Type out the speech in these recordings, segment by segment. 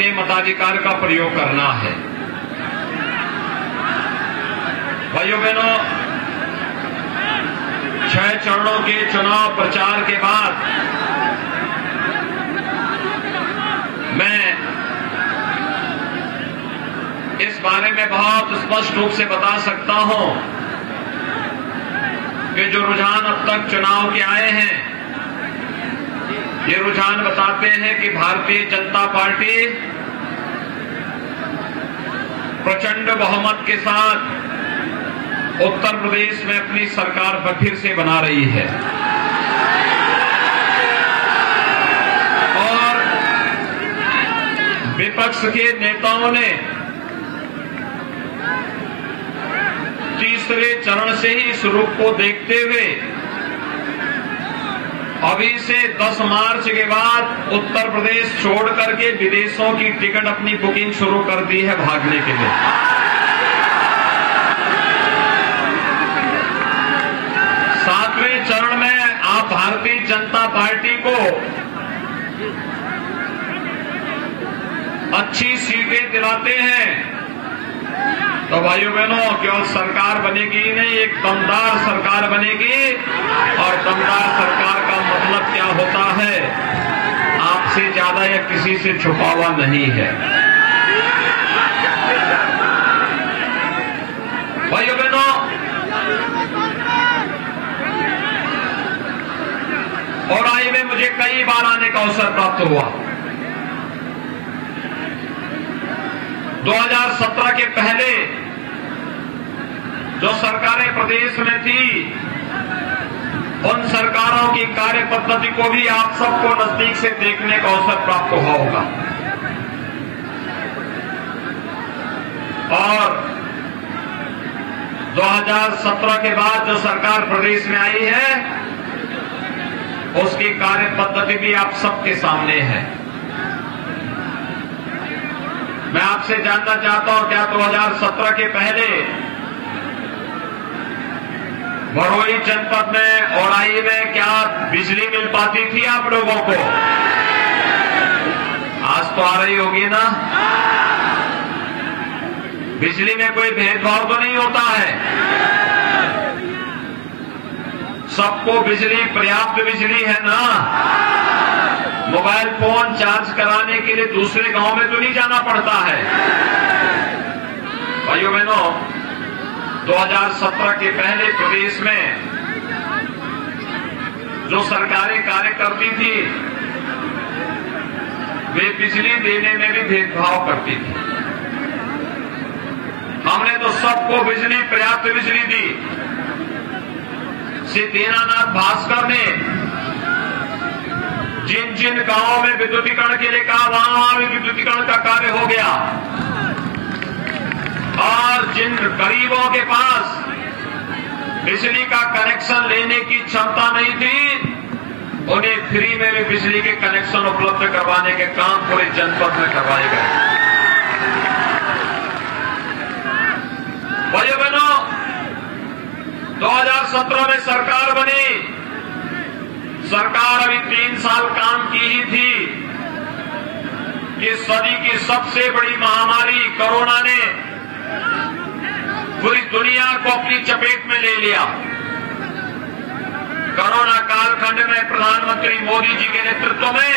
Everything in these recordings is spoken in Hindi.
अपने मताधिकार का प्रयोग करना है। भाइयों बहनों, 6 चरणों के चुनाव प्रचार के बाद मैं इस बारे में बहुत स्पष्ट रूप से बता सकता हूं कि जो रुझान अब तक चुनाव के आए हैं, ये रुझान बताते हैं कि भारतीय जनता पार्टी प्रचंड बहुमत के साथ उत्तर प्रदेश में अपनी सरकार फिर से बना रही है और विपक्ष के नेताओं ने तीसरे चरण से ही इस रूप को देखते हुए अभी से 10 मार्च के बाद उत्तर प्रदेश छोड़ करके विदेशों की टिकट अपनी बुकिंग शुरू कर दी है भागने के लिए। सातवें चरण में आप भारतीय जनता पार्टी को अच्छी सीटें दिलाते हैं तो भाइयों बहनों, केवल सरकार बनेगी ही नहीं, एक दमदार सरकार बनेगी। और दमदार सरकार का मतलब क्या होता है? आपसे ज्यादा या किसी से छुपा हुआ नहीं है। भाइयों बहनों, और आई में मुझे कई बार आने का अवसर प्राप्त हुआ। 2017 के पहले जो सरकारें प्रदेश में थी, उन सरकारों की कार्य पद्धति को भी आप सबको नजदीक से देखने का अवसर प्राप्त हुआ होगा। और 2017 के बाद जो सरकार प्रदेश में आई है, उसकी कार्य पद्धति भी आप सबके सामने है। मैं आपसे जानना चाहता हूं, क्या 2017 के पहले भड़ोई जनपद में औराई में क्या बिजली मिल पाती थी आप लोगों को? आज तो आ रही होगी ना। बिजली में कोई भेदभाव तो नहीं होता है, सबको बिजली, पर्याप्त बिजली है ना। मोबाइल फोन चार्ज कराने के लिए दूसरे गांव में तो नहीं जाना पड़ता है। भाइयों बहनों, 2017 के पहले प्रदेश में जो सरकारें कार्य करती थी, वे बिजली देने में भी भेदभाव करती थी। हमने तो सबको बिजली, पर्याप्त बिजली दी। श्री दीनानाथ भास्कर ने जिन जिन गांवों में विद्युतीकरण के लिए कहा, वहां भी विद्युतीकरण का कार्य हो गया। और जिन गरीबों के पास बिजली का कनेक्शन लेने की क्षमता नहीं थी, उन्हें फ्री में भी बिजली के कनेक्शन उपलब्ध करवाने के काम पूरे जनपद में करवाए गए। भाइयों बहनों, 2017 में सरकार बनी। सरकार अभी 3 साल काम की ही थी कि सदी की सबसे बड़ी महामारी कोरोना ने पूरी दुनिया को अपनी चपेट में ले लिया। कोरोना कालखंड में प्रधानमंत्री मोदी जी के नेतृत्व में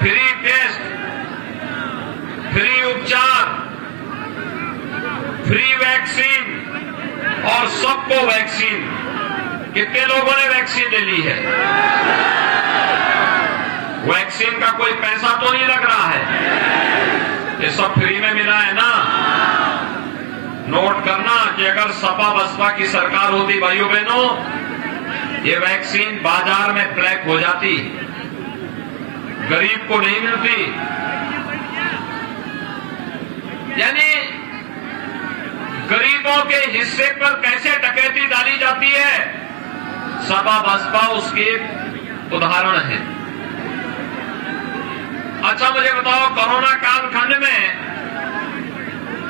फ्री टेस्ट, फ्री उपचार, फ्री वैक्सीन और सबको वैक्सीन। कितने लोगों ने वैक्सीन ले ली है? वैक्सीन का कोई पैसा तो नहीं लग रहा है, ये सब फ्री में मिला है ना। नोट करना कि अगर सपा बसपा की सरकार होती, भाइयों बहनों, ये वैक्सीन बाजार में ब्लैक हो जाती, गरीब को नहीं मिलती। यानी गरीबों के हिस्से पर कैसे डकैती डाली जाती है, सपा बसपा उसके उदाहरण है। अच्छा मुझे बताओ, कोरोना कालखंड में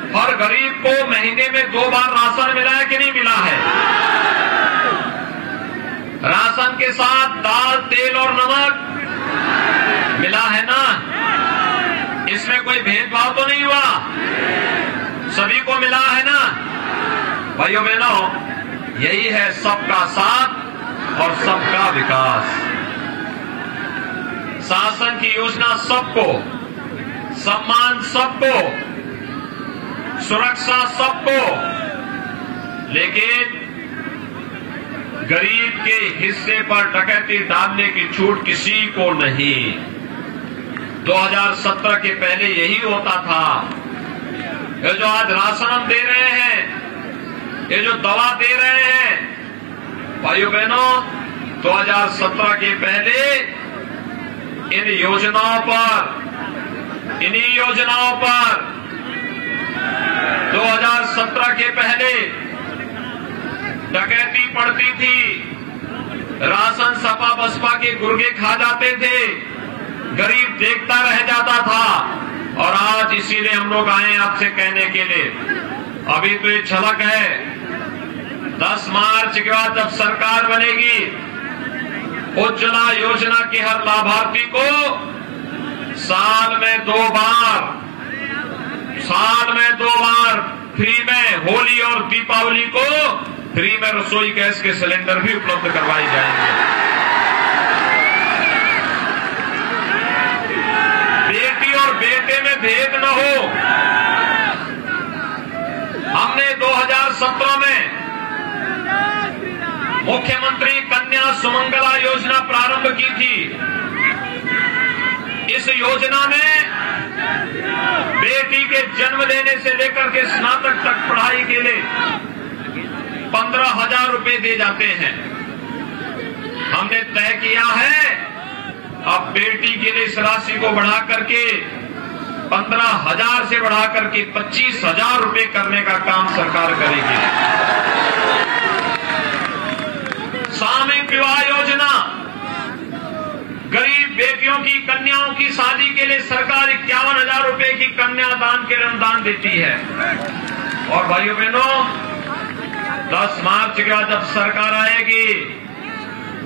हर गरीब को महीने में 2 बार राशन मिला है कि नहीं मिला है? राशन के साथ दाल, तेल और नमक मिला है ना। इसमें कोई भेदभाव तो नहीं हुआ, सभी को मिला है ना। भाइयों बहनों, यही है सबका साथ और सबका विकास। शासन की योजना सबको, सम्मान सबको, सुरक्षा सबको, लेकिन गरीब के हिस्से पर डकैती डालने की छूट किसी को नहीं। 2017 के पहले यही होता था। ये जो आज राशन हम दे रहे हैं, ये जो दवा दे रहे हैं, भाइयों बहनों, 2017 के पहले इन योजनाओं पर, इन्हीं योजनाओं पर 2017 के पहले डकैती पड़ती थी, राशन सपा बसपा के गुर्गे खा जाते थे, गरीब देखता रह जाता था। और आज इसीलिए हम लोग आए आपसे कहने के लिए, अभी तो ये झलक है, 10 मार्च के बाद जब सरकार बनेगी, उज्ज्वला योजना के हर लाभार्थी को साल में 2 बार फ्री में होली और दीपावली को फ्री में रसोई गैस के सिलेंडर भी उपलब्ध करवाए जाएंगे। बेटी और बेटे में भेद न हो। हमने 2017 में मुख्यमंत्री कन्या सुमंगला योजना प्रारंभ की थी। इस योजना में बेटी के जन्म लेने से लेकर के स्नातक तक पढ़ाई के लिए 15,000 रुपए दिए जाते हैं। हमने तय किया है अब बेटी के लिए इस राशि को बढ़ा करके 15,000 से बढ़ा करके 25,000 रुपए करने का काम सरकार करेगी। सामूहिक विवाह योजना, गरीब बेटियों की, कन्याओं की शादी के लिए सरकार 51,000 रुपए की कन्यादान के लिए अनुदान देती है। और भाइयों बहनों, 10 मार्च के बाद जब सरकार आएगी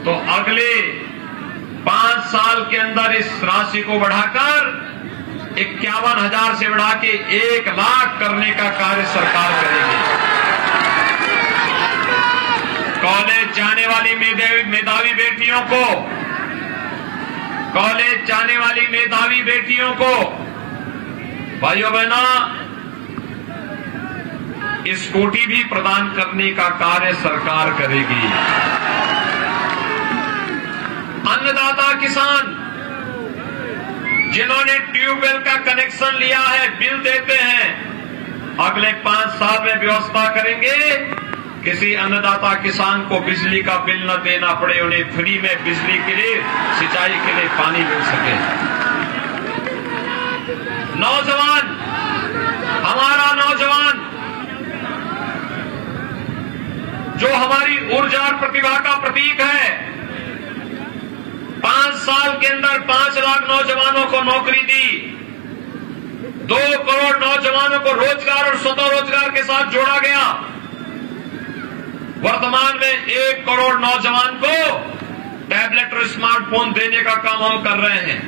तो अगले 5 साल के अंदर इस राशि को बढ़ाकर 51,000 से बढ़ा के 1 लाख करने का कार्य सरकार करेगी। कॉलेज जाने वाली मेधावी बेटियों को, कॉलेज जाने वाली मेधावी बेटियों को, भाइयों बहनों, स्कूटी भी प्रदान करने का कार्य सरकार करेगी। अन्नदाता किसान जिन्होंने ट्यूबवेल का कनेक्शन लिया है, बिल देते हैं, अगले 5 साल में व्यवस्था करेंगे किसी अन्नदाता किसान को बिजली का बिल न देना पड़े, उन्हें फ्री में बिजली के लिए, सिंचाई के लिए पानी मिल सके। नौजवान, हमारा नौजवान जो हमारी ऊर्जा और प्रतिभा का प्रतीक है, 5 साल के अंदर 5 लाख नौजवानों को नौकरी दी, 2 करोड़ नौजवानों को रोजगार और स्वतः रोजगार के साथ जोड़ा गया। वर्तमान में 1 करोड़ नौजवान को टैबलेट और स्मार्टफोन देने का काम हम कर रहे हैं।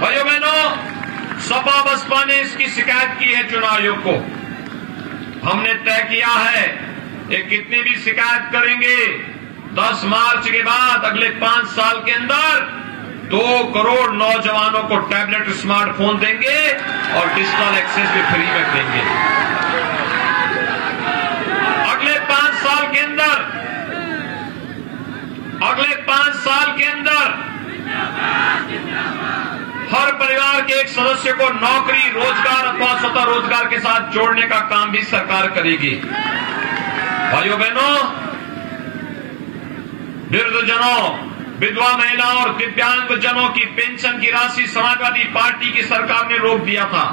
भाइयों बहनों, सपा बसपा ने इसकी शिकायत की है चुनाव आयोग को। हमने तय किया है ये कितनी भी शिकायत करेंगे, 10 मार्च के बाद अगले 5 साल के अंदर 2 करोड़ नौजवानों को टैबलेट स्मार्टफोन देंगे और डिजिटल एक्सेस भी फ्री में देंगे। अगले 5 साल के अंदर, अगले 5 साल के अंदर हर परिवार के एक सदस्य को नौकरी, रोजगार अथवा स्वतः रोजगार के साथ जोड़ने का काम भी सरकार करेगी। भाइयों बहनों, वृद्धजनों, विधवा महिलाओं और दिव्यांग जनों की पेंशन की राशि समाजवादी पार्टी की सरकार ने रोक दिया था।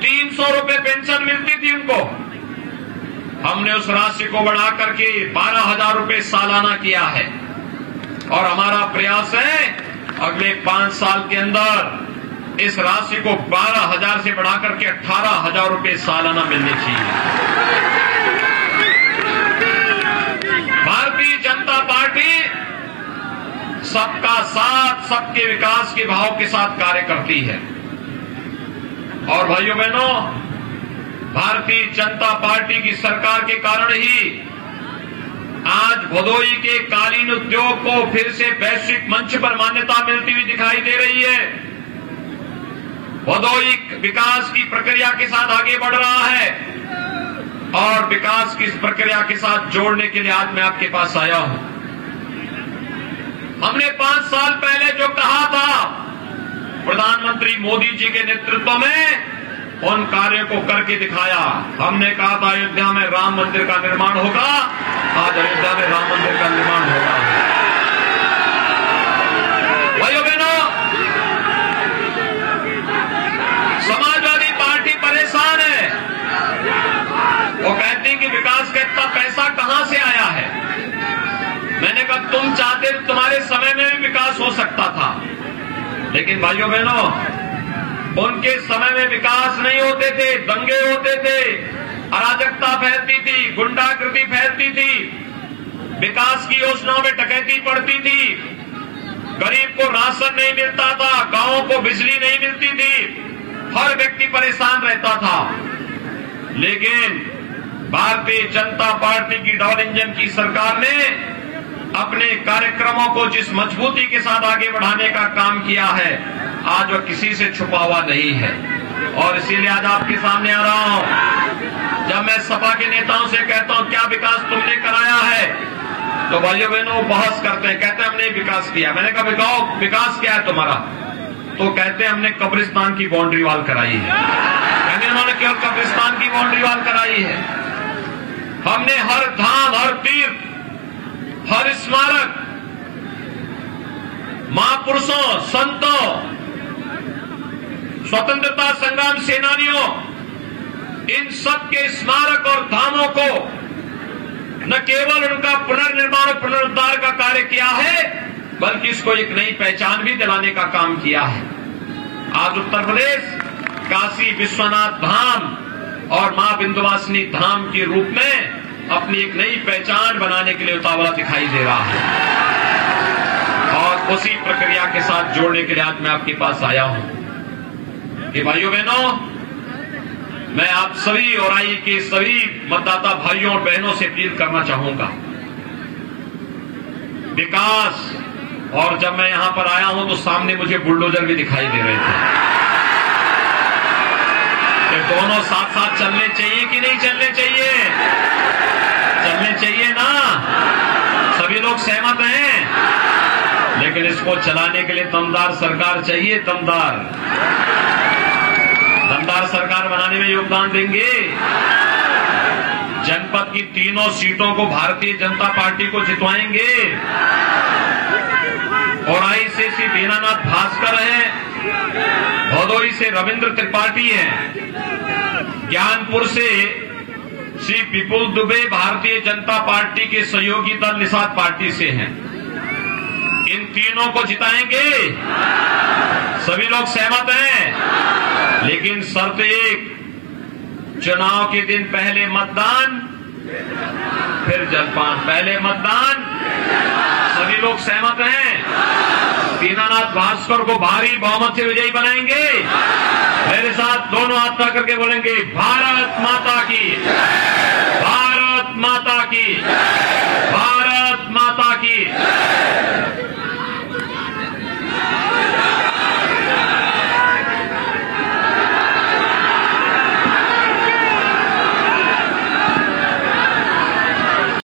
300 रुपए पेंशन मिलती थी उनको, हमने उस राशि को बढ़ा करके 12,000 रुपए सालाना किया है। और हमारा प्रयास है अगले 5 साल के अंदर इस राशि को 12,000 से बढ़ाकर के 18,000 रुपए सालाना मिलनी चाहिए। भारतीय जनता पार्टी सबका साथ, सबके विकास के भाव के साथ कार्य करती है। और भाइयों बहनों, भारतीय जनता पार्टी की सरकार के कारण ही आज भदोही के कालीन उद्योग को फिर से वैश्विक मंच पर मान्यता मिलती हुई दिखाई दे रही है। भदोही विकास की प्रक्रिया के साथ आगे बढ़ रहा है और विकास की इस प्रक्रिया के साथ जोड़ने के लिए आज मैं आपके पास आया हूं। हमने 5 साल पहले जो कहा था, प्रधानमंत्री मोदी जी के नेतृत्व में उन कार्यों को करके दिखाया। हमने कहा था अयोध्या में राम मंदिर का निर्माण होगा, आज अयोध्या में राम मंदिर का निर्माण होगा। भाइयों बहनों, समाजवादी पार्टी परेशान है। वो कहती कि विकास का इतना पैसा कहां से आया है। मैंने कहा तुम चाहते तुम्हारे समय में भी विकास हो सकता था, लेकिन भाइयों बहनों, उनके समय में विकास नहीं होते थे, दंगे होते थे, अराजकता फैलती थी, गुंडागर्दी फैलती थी, विकास की योजनाओं में डकैती पड़ती थी, गरीब को राशन नहीं मिलता था, गांवों को बिजली नहीं मिलती थी, हर व्यक्ति परेशान रहता था। लेकिन भारतीय जनता पार्टी की डबल इंजन की सरकार ने अपने कार्यक्रमों को जिस मजबूती के साथ आगे बढ़ाने का काम किया है, आज वह किसी से छुपा हुआ नहीं है। और इसीलिए आज आपके सामने आ रहा हूं। जब मैं सपा के नेताओं से कहता हूं क्या विकास तुमने कराया है, तो भाइयों बहनों बहस करते हैं, कहते हैं हमने विकास किया। मैंने कहा बताओ विकास क्या है तुम्हारा, तो कहते हैं हमने कब्रिस्तान की बाउंड्री वॉल कराई है। यानी उन्होंने केवल कब्रिस्तान की बाउंड्री वॉल कराई है। हमने हर धाम, हर तीर्थ, हर स्मारक, महापुरुषों, संतों, स्वतंत्रता संग्राम सेनानियों, इन सब के स्मारक और धामों को न केवल उनका पुनर्निर्माण और पुनरुद्धार का कार्य किया है, बल्कि इसको एक नई पहचान भी दिलाने का काम किया है। आज उत्तर प्रदेश काशी विश्वनाथ धाम और मां विंध्यवासिनी धाम के रूप में अपनी एक नई पहचान बनाने के लिए उतावला दिखाई दे रहा है। और उसी प्रक्रिया के साथ जोड़ने के लिए आज मैं आपके पास आया हूं कि भाइयों बहनों, मैं आप सभी और आई के सभी मतदाता भाइयों और बहनों से अपील करना चाहूंगा, विकास। और जब मैं यहां पर आया हूं तो सामने मुझे बुलडोजर भी दिखाई दे रहे थे। ये दोनों साथ साथ चलने चाहिए कि नहीं चलने चाहिए? चलने चाहिए ना? सभी लोग सहमत हैं, लेकिन इसको चलाने के लिए दमदार सरकार चाहिए। दमदार सरकार बनाने में योगदान देंगे। जनपद की तीनों सीटों को भारतीय जनता पार्टी को जितवाएंगे। औराई से श्री दीनानाथ भास्कर हैं, भदोही से रविंद्र त्रिपाठी हैं, ज्ञानपुर से श्री विपुल दुबे भारतीय जनता पार्टी के सहयोगी दल निषाद पार्टी से हैं। इन तीनों को जिताएंगे। सभी लोग सहमत हैं, लेकिन शर्त एक, चुनाव के दिन पहले मतदान फिर जलपान। पहले मतदान। सभी लोग सहमत हैं। दीनानाथ भास्कर को भारी बहुमत से विजयी बनाएंगे। मेरे साथ दोनों हाथ करके बोलेंगे, भारत माता की, भारत माता की।